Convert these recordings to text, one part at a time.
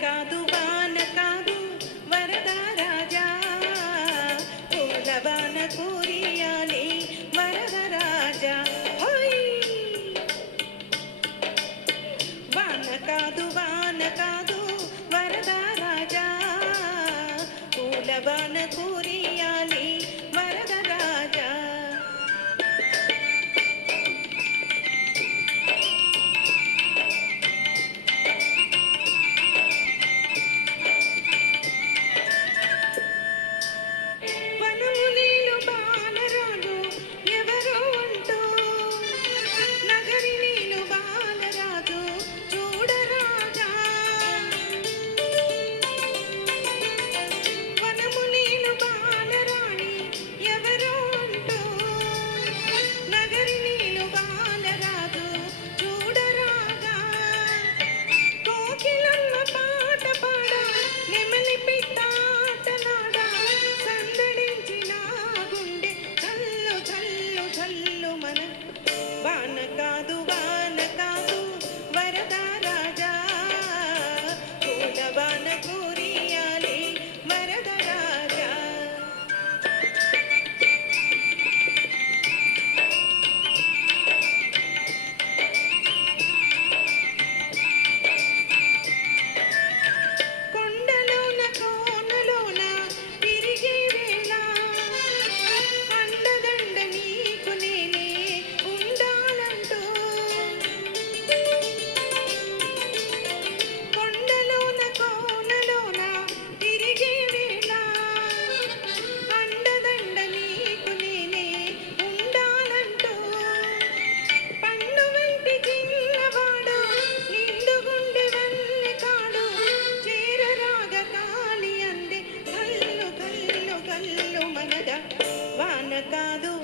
కాదు వాన కాదు వరద రాజా పూలవాన కురియాలి వరద రాజా హోయ్ వాన కాదు వరద రాజా పూలవాన కురియాలి వరద రాజా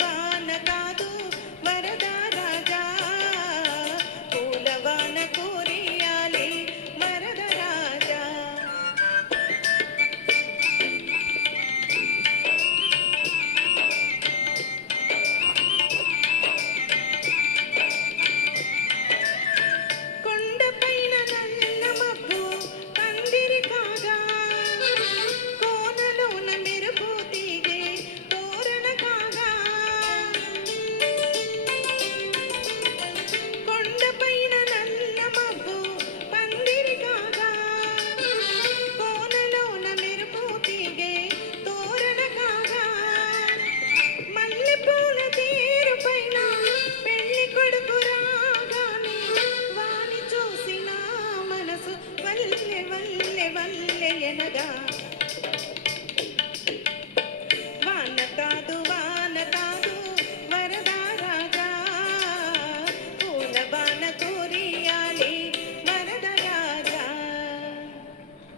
వాన కాదు వరద రాజా పూలవాన కురియాలి వరద రాజా కొండపైన నల్ల మబ్బు పందిరి కాగా కోనలోన మెరుపు వల్లె వల్లె వల్లె ఎనగా